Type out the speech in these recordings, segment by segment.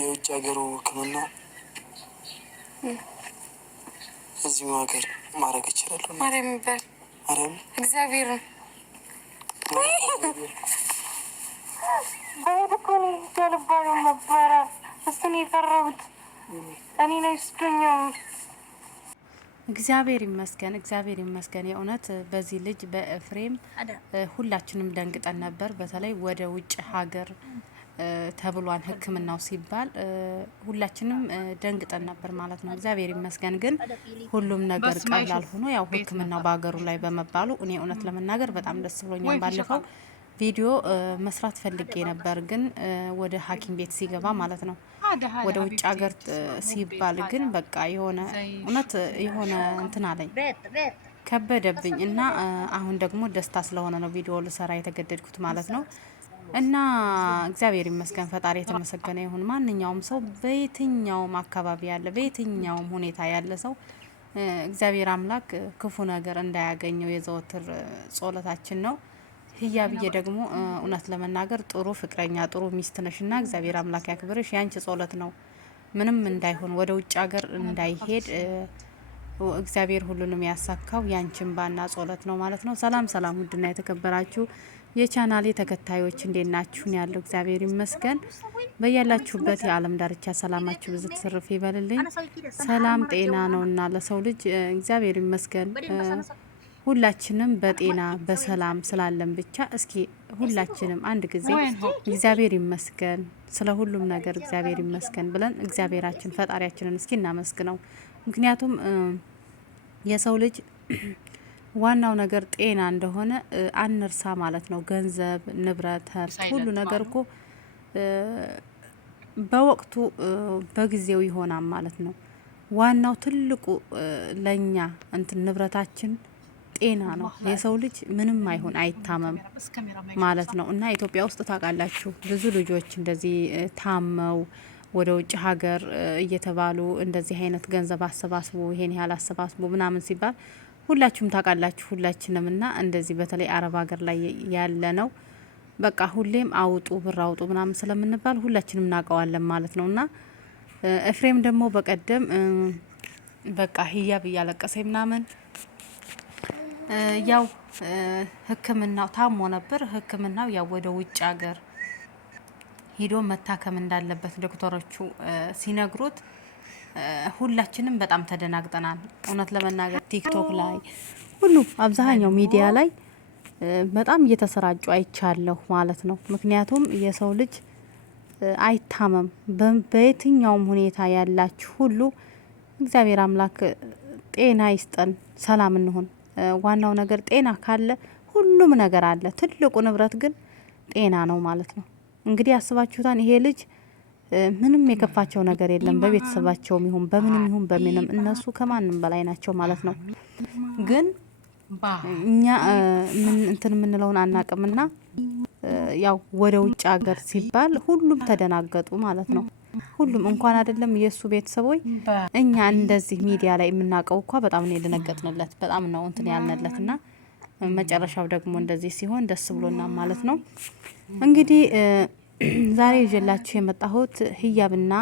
የውጭ ሀገሩ ሕክምና እዚሁ ሀገር ማድረግ እችላለሁ። ማርያም ይባል ማርያም እግዚአብሔር ባይልኩኝ ጀልባሉ ነበረ እሱን የቀረቡት እኔ ነው ስቱኛው። እግዚአብሔር ይመስገን የእውነት በዚህ ልጅ በኤፍሬም ሁላችንም ደንግጠን ነበር። በተለይ ወደ ውጭ ሀገር ተብሏን ሕክምናው ሲባል ሁላችንም ደንግጠን ነበር ማለት ነው። እግዚአብሔር ይመስገን ግን ሁሉም ነገር ቀላል ሆኖ ያው ሕክምናው በሀገሩ ላይ በመባሉ እኔ እውነት ለመናገር በጣም ደስ ብሎኛል። ባለፈው ቪዲዮ መስራት ፈልጌ ነበር ግን ወደ ሐኪም ቤት ሲገባ ማለት ነው ወደ ውጭ ሀገር ሲባል ግን በቃ የሆነ እውነት የሆነ እንትን አለኝ ከበደብኝ እና አሁን ደግሞ ደስታ ስለሆነ ነው ቪዲዮ ልሰራ የተገደድኩት ማለት ነው። እና እግዚአብሔር ይመስገን ፈጣሪ የተመሰገነ ይሁን። ማንኛውም ሰው በየትኛውም አካባቢ ያለ በየትኛውም ሁኔታ ያለ ሰው እግዚአብሔር አምላክ ክፉ ነገር እንዳያገኘው የዘወትር ጸሎታችን ነው። ህያብዬ ደግሞ እውነት ለመናገር ጥሩ ፍቅረኛ ጥሩ ሚስት ነሽና እግዚአብሔር አምላክ ያክብርሽ። ያንቺ ጸሎት ነው ምንም እንዳይሆን ወደ ውጭ ሀገር እንዳይሄድ እግዚአብሔር ሁሉንም ያሳካው ያንቺን ባና ጸሎት ነው ማለት ነው። ሰላም ውድና የተከበራችሁ የቻናሌ ተከታዮች እንዴት ናችሁ? ያለው እግዚአብሔር ይመስገን። በያላችሁበት የዓለም ዳርቻ ሰላማችሁ ብዙ ትርፍ ይበልልኝ። ሰላም ጤና ነውና ለሰው ልጅ እግዚአብሔር ይመስገን። ሁላችንም በጤና በሰላም ስላለን ብቻ እስኪ ሁላችንም አንድ ጊዜ እግዚአብሔር ይመስገን ስለ ሁሉም ነገር እግዚአብሔር ይመስገን ብለን እግዚአብሔራችን ፈጣሪያችንን እስኪ እናመስግነው። ምክንያቱም የሰው ልጅ ዋናው ነገር ጤና እንደሆነ አንርሳ ማለት ነው። ገንዘብ፣ ንብረት፣ ሁሉ ነገር እኮ በወቅቱ በጊዜው ይሆናል ማለት ነው። ዋናው ትልቁ ለኛ እንትን ንብረታችን ጤና ነው። የሰው ልጅ ምንም አይሆን አይታመም ማለት ነው። እና ኢትዮጵያ ውስጥ ታውቃላችሁ ብዙ ልጆች እንደዚህ ታመው ወደ ውጭ ሀገር እየተባሉ እንደዚህ አይነት ገንዘብ አሰባስቡ ይሄን ያህል አሰባስቡ ምናምን ሲባል ሁላችሁም ታውቃላችሁ ሁላችንም። እና እንደዚህ በተለይ አረብ ሀገር ላይ ያለ ነው በቃ ሁሌም አውጡ ብር አውጡ ምናምን ስለምንባል ሁላችንም እናውቀዋለን ማለት ነው። እና ኤፍሬም ደግሞ በቀደም በቃ ህያብ እያለቀሰኝ ምናምን ያው ሕክምናው ታሞ ነበር። ሕክምናው ያው ወደ ውጭ ሀገር ሄዶ መታከም እንዳለበት ዶክተሮቹ ሲነግሩት ሁላችንም በጣም ተደናግጠናል። እውነት ለመናገር ቲክቶክ ላይ ሁሉ አብዛኛው ሚዲያ ላይ በጣም እየተሰራጩ አይቻለሁ ማለት ነው። ምክንያቱም የሰው ልጅ አይታመም በየትኛውም ሁኔታ ያላችሁ ሁሉ እግዚአብሔር አምላክ ጤና ይስጠን፣ ሰላም እንሆን። ዋናው ነገር ጤና ካለ ሁሉም ነገር አለ። ትልቁ ንብረት ግን ጤና ነው ማለት ነው። እንግዲህ አስባችሁታን ይሄ ልጅ ምንም የከፋቸው ነገር የለም በቤተሰባቸውም ይሁን በምንም እነሱ ከማንም በላይ ናቸው ማለት ነው። ግን እኛ ምን እንትን የምንለውን አናቅምና ያው ወደ ውጭ ሀገር ሲባል ሁሉም ተደናገጡ ማለት ነው። ሁሉም እንኳን አይደለም የሱ ቤተሰቦች እኛ እንደዚህ ሚዲያ ላይ የምናውቀው እንኳ በጣም ነው የደነገጥንለት በጣም ነው እንትን ያልነለትና መጨረሻው ደግሞ እንደዚህ ሲሆን ደስ ብሎና ማለት ነው። እንግዲህ ዛሬ ይዤላችሁ የመጣሁት ህያብና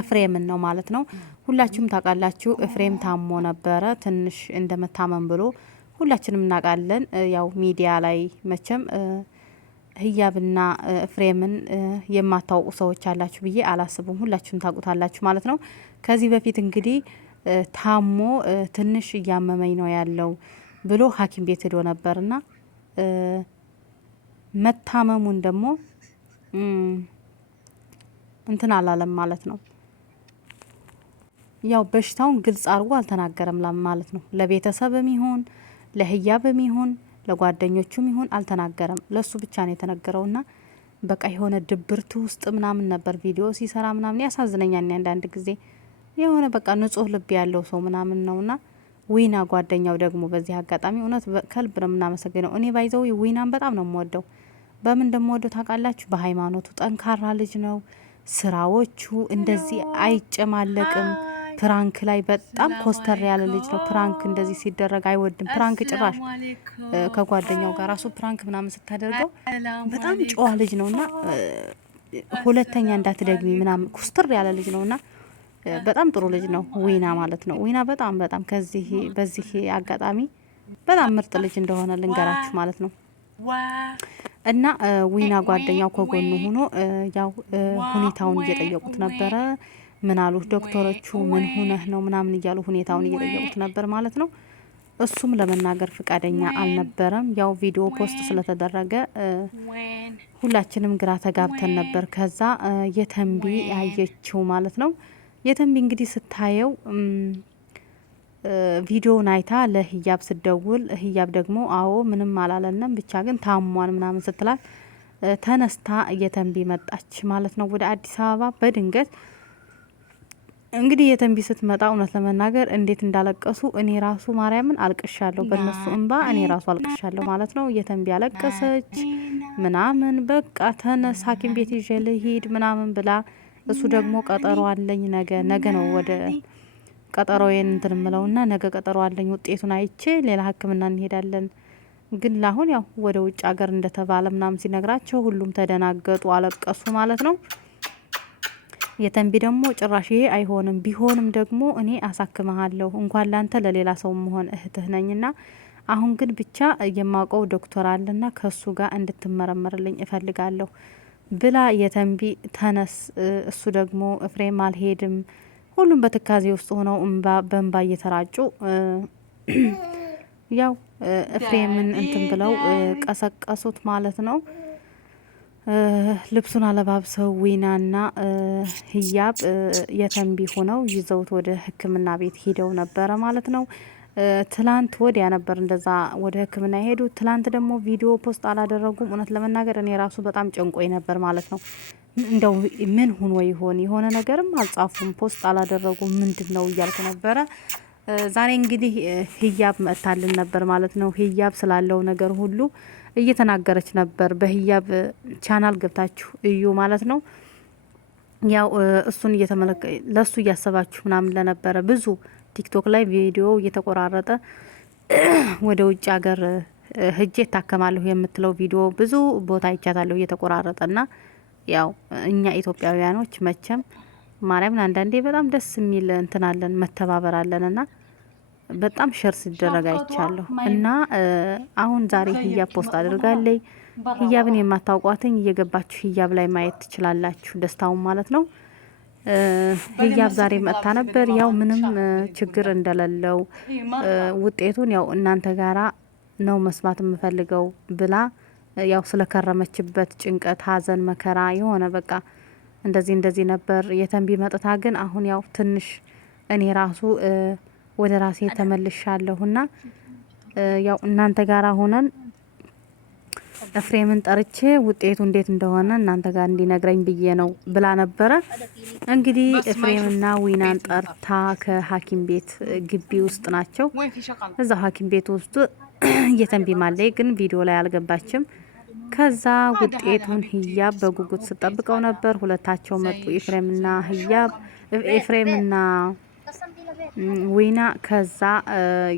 ኤፍሬምን ነው ማለት ነው። ሁላችሁም ታውቃላችሁ ኤፍሬም ታሞ ነበረ ትንሽ እንደመታመም ብሎ ሁላችንም እናውቃለን። ያው ሚዲያ ላይ መቼም ህያብና ኤፍሬምን የማታውቁ ሰዎች አላችሁ ብዬ አላስቡም። ሁላችሁም ታውቁታላችሁ ማለት ነው። ከዚህ በፊት እንግዲህ ታሞ ትንሽ እያመመኝ ነው ያለው ብሎ ሐኪም ቤት ሄዶ ነበርና መታመሙን ደግሞ እንትን አላለም ማለት ነው። ያው በሽታውን ግልጽ አድርጎ አልተናገረም ማለት ነው። ለቤተሰብም ይሁን ለህያብም ይሁን ለጓደኞቹም ይሁን አልተናገረም። ለሱ ብቻ ነው የተነገረውና በቃ የሆነ ድብርት ውስጥ ምናምን ነበር ቪዲዮ ሲሰራ ምናምን ያሳዝነኛል። አንዳንድ ጊዜ የሆነ በቃ ንጹህ ልብ ያለው ሰው ምናምን ነውና ዊና ጓደኛው ደግሞ በዚህ አጋጣሚ እውነት ከልብ ነው የምናመሰግነው። እኔ ባይዘው ዊናን በጣም ነው የምወደው። በምን እንደምወደው ታውቃላችሁ? በሃይማኖቱ ጠንካራ ልጅ ነው። ስራዎቹ እንደዚህ አይጨማለቅም። ፕራንክ ላይ በጣም ኮስተር ያለ ልጅ ነው። ፕራንክ እንደዚህ ሲደረግ አይወድም። ፕራንክ ጭራሽ ከጓደኛው ጋር ራሱ ፕራንክ ምናምን ስታደርገው በጣም ጨዋ ልጅ ነውና ሁለተኛ እንዳትደግሚ ምናምን ኩስትር ያለ ልጅ ነውና በጣም ጥሩ ልጅ ነው ዊና ማለት ነው። ዊና በጣም ከዚህ በዚህ አጋጣሚ በጣም ምርጥ ልጅ እንደሆነ ልንገራችሁ ማለት ነው። እና ዊና ጓደኛው ከጎኑ ሆኖ ያው ሁኔታውን እየጠየቁት ነበረ። ምን አሉት ዶክተሮቹ? ምን ሆነህ ነው ምናምን እያሉ ሁኔታውን እየጠየቁት ነበር ማለት ነው። እሱም ለመናገር ፍቃደኛ አልነበረም። ያው ቪዲዮ ፖስት ስለተደረገ ሁላችንም ግራ ተጋብተን ነበር። ከዛ የተንቢ ያየችው ማለት ነው። የተንቢ እንግዲህ ስታየው ቪዲዮውን አይታ ለህያብ ስደውል ህያብ ደግሞ አዎ ምንም አላለንም ብቻ ግን ታሟን ምናምን ስትላት ተነስታ የተንቢ መጣች ማለት ነው ወደ አዲስ አበባ በድንገት። እንግዲህ የተንቢ ስትመጣ እውነት ለመናገር እንዴት እንዳለቀሱ እኔ ራሱ ማርያምን አልቅሻለሁ፣ በእነሱ እንባ እኔ ራሱ አልቅሻለሁ ማለት ነው። የተንቢ አለቀሰች ምናምን በቃ ተነስ ሐኪም ቤት ይዤ ልሂድ ምናምን ብላ እሱ ደግሞ ቀጠሮ አለኝ ነገ ነው ወደ ቀጠሮዬን እንትን ምለውና ነገ ቀጠሮ አለኝ ውጤቱን አይቼ ሌላ ሕክምና እንሄዳለን። ግን ላሁን ያው ወደ ውጭ ሀገር እንደተባለ ምናምን ሲነግራቸው ሁሉም ተደናገጡ፣ አለቀሱ ማለት ነው። የተንቢ ደግሞ ጭራሽ ይሄ አይሆንም፣ ቢሆንም ደግሞ እኔ አሳክመሃለሁ እንኳን ላንተ ለሌላ ሰው መሆን እህትህ ነኝና አሁን ግን ብቻ የማውቀው ዶክተር አለና ከሱ ጋር እንድትመረመርልኝ እፈልጋለሁ ብላ የተንቢ ተነስ። እሱ ደግሞ ኤፍሬም አልሄድም። ሁሉም በትካዜ ውስጥ ሆነው በእንባ እየተራጩ ያው ኤፍሬምን እንትን ብለው ቀሰቀሱት ማለት ነው። ልብሱን አለባብሰው ዊናና ህያብ የተንቢ ሆነው ይዘውት ወደ ሕክምና ቤት ሄደው ነበረ ማለት ነው። ትላንት ወዲያ ነበር እንደዛ ወደ ሕክምና የሄዱት። ትላንት ደግሞ ቪዲዮ ፖስት አላደረጉም። እውነት ለመናገር እኔ ራሱ በጣም ጨንቆኝ ነበር ማለት ነው። እንደው ምን ሆኖ ይሆን የሆነ ነገርም አልጻፉም፣ ፖስት አላደረጉም፣ ምንድን ነው እያልኩ ነበረ። ዛሬ እንግዲህ ህያብ መጥታልን ነበር ማለት ነው። ህያብ ስላለው ነገር ሁሉ እየተናገረች ነበር። በህያብ ቻናል ገብታችሁ እዩ ማለት ነው። ያው እሱን ለሱ እያሰባችሁ ምናምን ለነበረ ብዙ ቲክቶክ ላይ ቪዲዮ እየተቆራረጠ ወደ ውጭ ሀገር ህጄ እታከማለሁ የምትለው ቪዲዮ ብዙ ቦታ ይቻታለሁ እየተቆራረጠና ያው እኛ ኢትዮጵያውያኖች መቼም ማርያምን አንዳንዴ በጣም ደስ የሚል እንትናለን መተባበር አለንና በጣም ሸር ሲደረግ አይቻለሁ። እና አሁን ዛሬ ህያብ ፖስት አድርጋለች። ህያብን የማታውቋትኝ እየገባችሁ ህያብ ላይ ማየት ትችላላችሁ ደስታውን ማለት ነው። ህያብ ዛሬ መጥታ ነበር። ያው ምንም ችግር እንደሌለው ውጤቱን ያው እናንተ ጋራ ነው መስማት የምፈልገው ብላ ያው ስለከረመችበት ጭንቀት፣ ሀዘን፣ መከራ የሆነ በቃ እንደዚህ ነበር የተንቢ መጥታ ግን አሁን ያው ትንሽ እኔ ራሱ ወደ ራሴ ተመልሻለሁና ያው እናንተ ጋራ ሆነን ኤፍሬምን ጠርቼ ውጤቱ እንዴት እንደሆነ እናንተ ጋር እንዲነግረኝ ብዬ ነው ብላ ነበረ። እንግዲህ ኤፍሬምና ዊናን ጠርታ ከሐኪም ቤት ግቢ ውስጥ ናቸው። እዛው ሐኪም ቤት ውስጥ የተንቢ ማለይ ግን ቪዲዮ ላይ አልገባችም። ከዛ ውጤቱን ህያብ በጉጉት ስጠብቀው ነበር። ሁለታቸው መጡ፣ ኤፍሬምና ዊና። ከዛ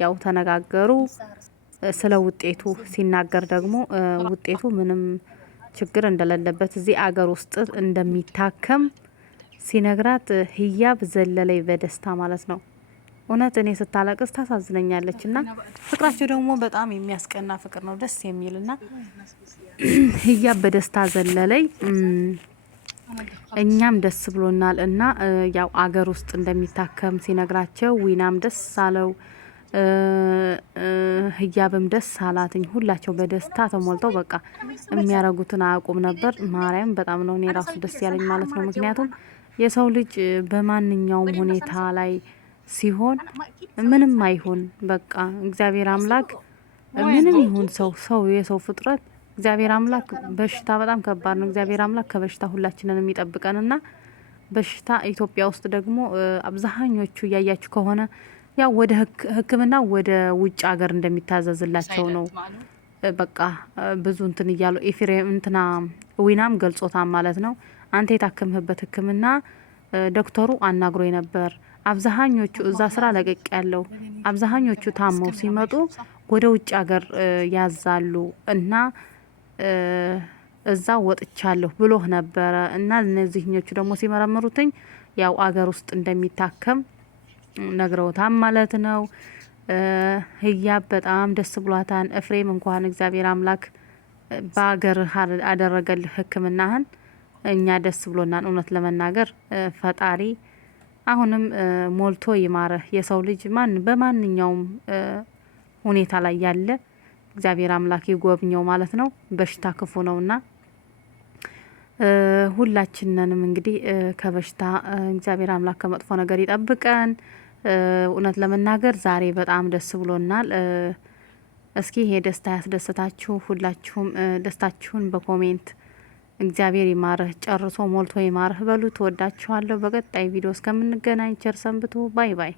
ያው ተነጋገሩ ስለ ውጤቱ። ሲናገር ደግሞ ውጤቱ ምንም ችግር እንደሌለበት እዚህ አገር ውስጥ እንደሚታከም ሲነግራት ህያብ ዘለለይ በደስታ ማለት ነው። እውነት እኔ ስታለቅስ ታሳዝነኛለች እና ፍቅራቸው ደግሞ በጣም የሚያስቀና ፍቅር ነው፣ ደስ የሚልና ህያብ በደስታ ዘለለይ። እኛም ደስ ብሎናል እና ያው አገር ውስጥ እንደሚታከም ሲነግራቸው ዊናም ደስ አለው፣ ህያብም ደስ አላትኝ። ሁላቸው በደስታ ተሞልተው በቃ የሚያረጉትን አያውቁም ነበር። ማርያም በጣም ነው እኔ ራሱ ደስ ያለኝ ማለት ነው። ምክንያቱም የሰው ልጅ በማንኛውም ሁኔታ ላይ ሲሆን ምንም አይሁን በቃ እግዚአብሔር አምላክ ምንም ይሁን ሰው የሰው ፍጥረት እግዚአብሔር አምላክ በሽታ በጣም ከባድ ነው። እግዚአብሔር አምላክ ከበሽታ ሁላችንን የሚጠብቀንና በሽታ ኢትዮጵያ ውስጥ ደግሞ አብዛኞቹ እያያችሁ ከሆነ ያው ወደ ሕክምና ወደ ውጭ ሀገር እንደሚታዘዝላቸው ነው። በቃ ብዙ እንትን እያሉ ኤፍሬም እንትና ዊናም ገልጾታል ማለት ነው። አንተ የታከምህበት ሕክምና ዶክተሩ አናግሮ ነበር። አብዛኞቹ እዛ ስራ ለቀቅ ያለው አብዛኞቹ ታመው ሲመጡ ወደ ውጭ ሀገር ያዛሉ እና እዛ ወጥቻለሁ ብሎህ ነበረ እና እነዚህኞቹ ደግሞ ሲመረምሩትኝ ያው አገር ውስጥ እንደሚታከም ነግረውታል ማለት ነው። ህያብ በጣም ደስ ብሏታን። ኤፍሬም እንኳን እግዚአብሔር አምላክ በአገር አደረገልህ ሕክምናህን እኛ ደስ ብሎናል። እውነት ለመናገር ፈጣሪ አሁንም ሞልቶ ይማረህ። የሰው ልጅ በማንኛውም ሁኔታ ላይ ያለ እግዚአብሔር አምላክ ይጎብኘው ማለት ነው። በሽታ ክፉ ነውና ሁላችንንም እንግዲህ ከበሽታ እግዚአብሔር አምላክ ከመጥፎ ነገር ይጠብቀን። እውነት ለመናገር ዛሬ በጣም ደስ ብሎናል። እስኪ ይሄ ደስታ ያስደስታችሁ። ሁላችሁም ደስታችሁን በኮሜንት እግዚአብሔር ይማርህ ጨርሶ ሞልቶ ይማርህ በሉ። ትወዳችኋለሁ። በቀጣይ ቪዲዮ እስከምንገናኝ ቸር ሰንብቱ። ባይ ባይ።